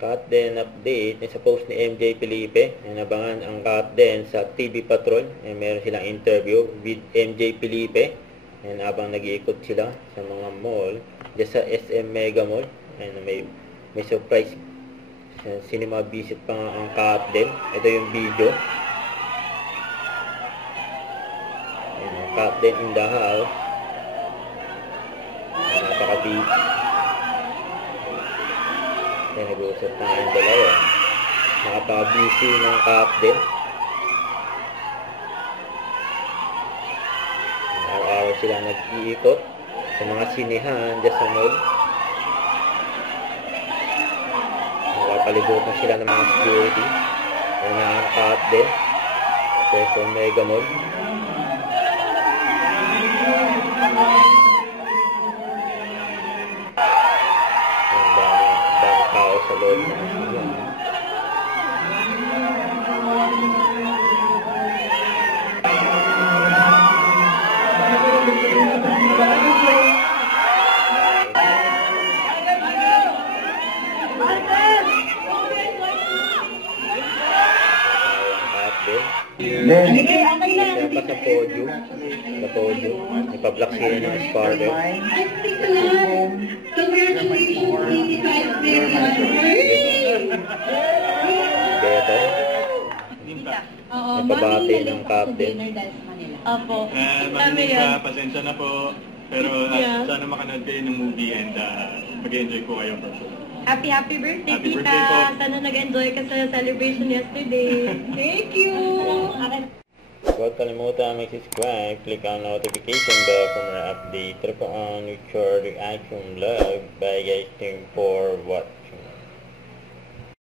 Cut din update sa post ni MJ Felipe. Nabangan ang cut din sa TV Patrol. Meron silang interview with MJ Felipe. Habang nag-iikot sila sa mga mall. Diyan sa SM Mega Mall. May surprise cinema visit pa nga ang cut din. Ito yung video. Cut din in the house. Napaka-busy. Nag-uusap na yung dalawa. Nakapag-busy ng cut din. Araw-araw sila nag-iikot sa mga sinihan dyan sa mall. Nakapalibutan sila ng mga security. Yan na ang cut din. Sa Mega Mall. Sa loob ng siya. Siya pa sa podium. Sa podium. Ipablock sila ng Sparrow. Beto. Ipabati ng captain. Opo. Maraming pasensya na po. Pero sana makanood kayo ng movie and mag-enjoy po kayo for sure. Happy birthday, Happy tita! birthday po. Sana nag-enjoy ka sa celebration yesterday. Thank you! Huwag kalimutan mag-subscribe, click ang notification bell for more update. Try po ang Nature Reaction Vlog. Bye guys, thank you for what?